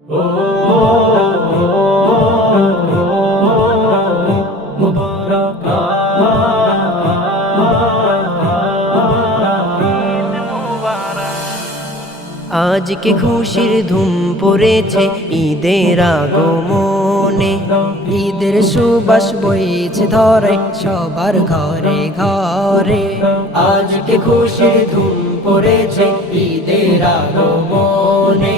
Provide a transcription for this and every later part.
আজকে খুশির ধুম পড়েছে ঈদের আগমনে, ঈদের সুবাস বইছে ধরে সবার ঘরে ঘরে। আজকে খুশির ধুম পড়েছে ঈদের আগমনে,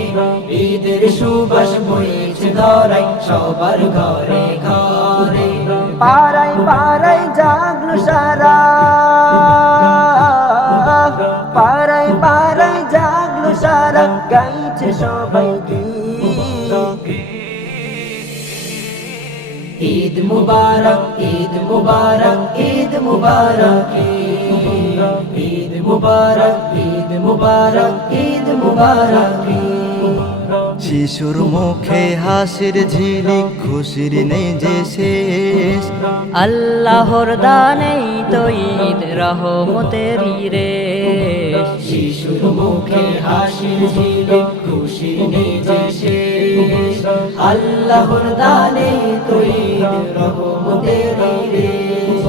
ঈদের সুবাস বইছে ধরে সবার ঘরে ঘরে। পাড়ায় পাড়ায় জাগলো সারা, পাড়ায় পাড়ায় জাগলো সারা, গাইছে সবাই গীত। ঈদ মুবারক, ঈদ মুবারক, ঈদ মুবারক, ঈদ মুবারক, ঈদ মুবারক, ঈদ মুবারক। শিশুর মুখে হাসির ঝিলিক, খুশির নেই যে শেষ। আল্লাহর দানেই তো ঈদ রহমতের রেশ। শিশুর মুখে হাসির ঝিলিক, খুশি নিজে শেষ। আল্লাহর দানেই তো ঈদ রহমতের রেশ।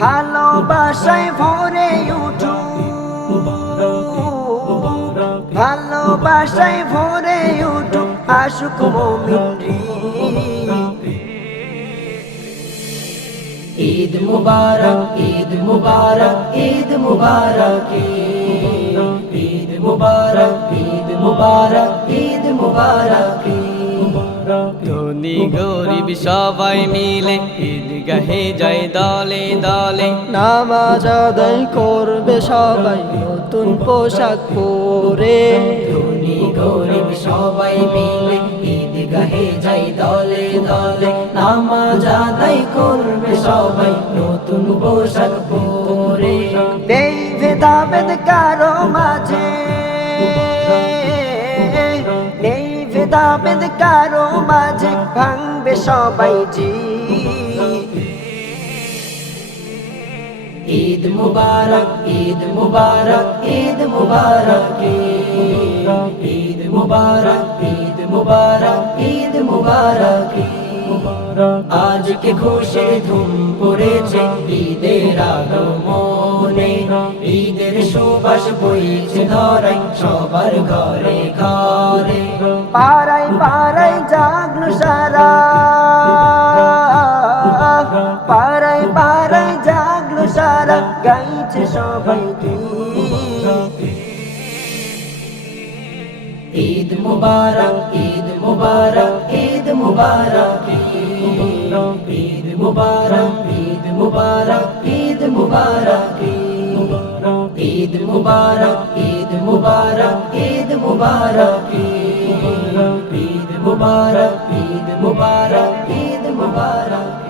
ভালোবাসায় ভরে উঠু, ভালোবাসায় ভরে উঠু, আশুক মুমিন। ঈদ মুবারক, ঈদ মুবারক, ঈদ মুবারক, ঈদ মুবারক, ঈদ মুবারক, ঈদ মুবারক। ধনী গরিব সবাই মিলে ঈদগাহে যায় দলে দলে। নামাজ আদায় করবে সবাই নতুন পোশাক পরে। ধনী গরিব সবাই মিলে ঈদগাহে যায় দলে দলে। নামাজ আদায় করবে সবাই নতুন পোশাক পরে। নেই ভেদাভেদ কারো মাঝে, নেই ভেদাভেদ কারো মাঝে, ভাঙবে সবাই জি। ঈদ মুবারক, ঈদ মুবারক, ঈদ মুবারক, ঈদ মুবারক, ঈদ মুবারক, ঈদ মুবারক। আজকে খুশির ধুম পড়েছে ঈদের আগমনে, ঈদের সুবাস বইছে ধরে সবার ঘরে ঘরে। পাড়ায় পাড়ায় জাগলো সারা, পাড়ায় পাড়ায় জাগলো সারা, গাইছে সবাই গীত। ঈদ মুবারক, ঈদ মুবারক, ঈদ মুবারক, ঈদ মুবারক, ঈদ মুবারক, ঈদ মুবারক। ঈদ মুবারক, ঈদ মুবারক, ঈদ মুবারক, ঈদ মুবারক, ঈদ মুবারক, ঈদ মুবারক।